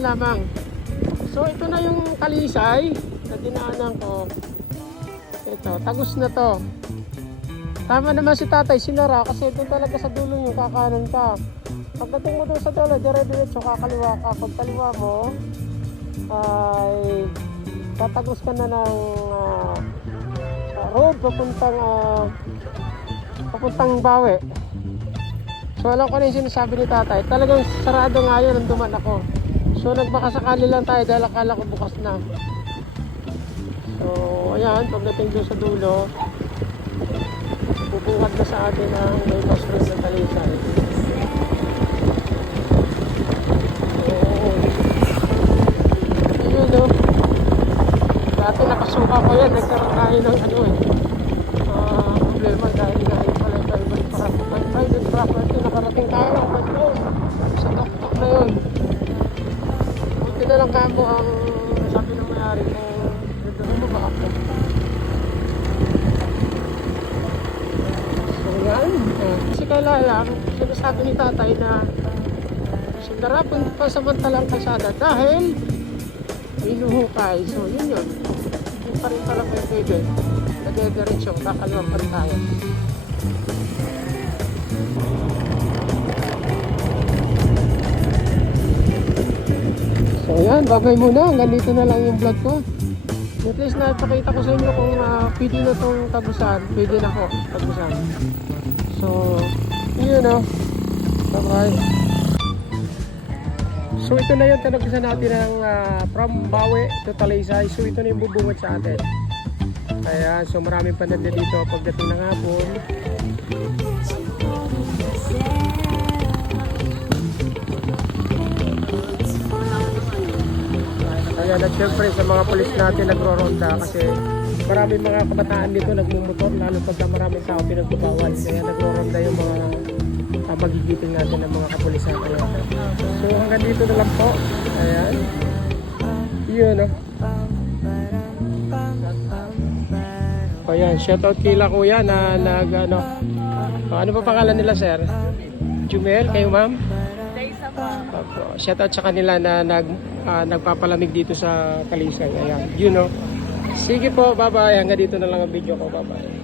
lamang. So ito na yung Talisay na dinaanan ko. Ito, tagus na to. Tama naman si tatay, sinara kasi ito talaga sa dulo yung kakanan ka. Pagdating mo doon sa dulo, dire-diretso kakaliwa ka. Pag kaliwa mo, ay tatagos ka na ng road papuntang Bawi. So alam ko na yung sinasabi ni tatay, talagang sarado nga yun nung duman ako. So nagbakasakali lang tayo dahil akala ko bukas na. So ayan, pagdating doon sa dulo, bubungad na sa atin ang may mushroom na Talisay. Yun o. Dati nakasuka ko yan, nagkaroon tayo ng problema dahil dahil pala private property, nakarating tayo sa tuktok na yun. Buti na lang kamo ang sabi ng mayari kung dito mo ba ako. So yan, kasi kala lang sinasabi ni tatay na sindarapon pa samantalang kalsada dahil inuhukay. So yun yun, hindi pa rin pala pwede. Nagdiretso, kakalawang pa rin tayo. So yan, babay muna, hanggang dito na lang yung vlog ko. At least napakita ko sa inyo kung pwede na itong tagusan, pwede na ko tagusan. So yun o, bye bye. So ito na yung tanagusan natin ng from Bawi to Talisay. So ito na yung bubungot sa atin. Kaya so maraming pananda dito pagdating ng hapon. Ayan, at syempre sa mga polis natin nagro-ronda kasi maraming mga kabataan dito nagmumotor, lalo pagka maraming tao pinagbabawal. Kaya nagro-ronda yung mga magigiting natin ng mga kapulisan. Ayan. So hanggang dito na lang po. Ayan. Yun o. Ayan, shoutout kila kuya na ano pa pangalan nila sir? Jumel, kayo ma'am? Shoutout sa kanila na nagpapalamig dito sa Talisay. Ayan, you know. Sige po, bye bye. Hanggang dito na lang ang video ko. Bye bye.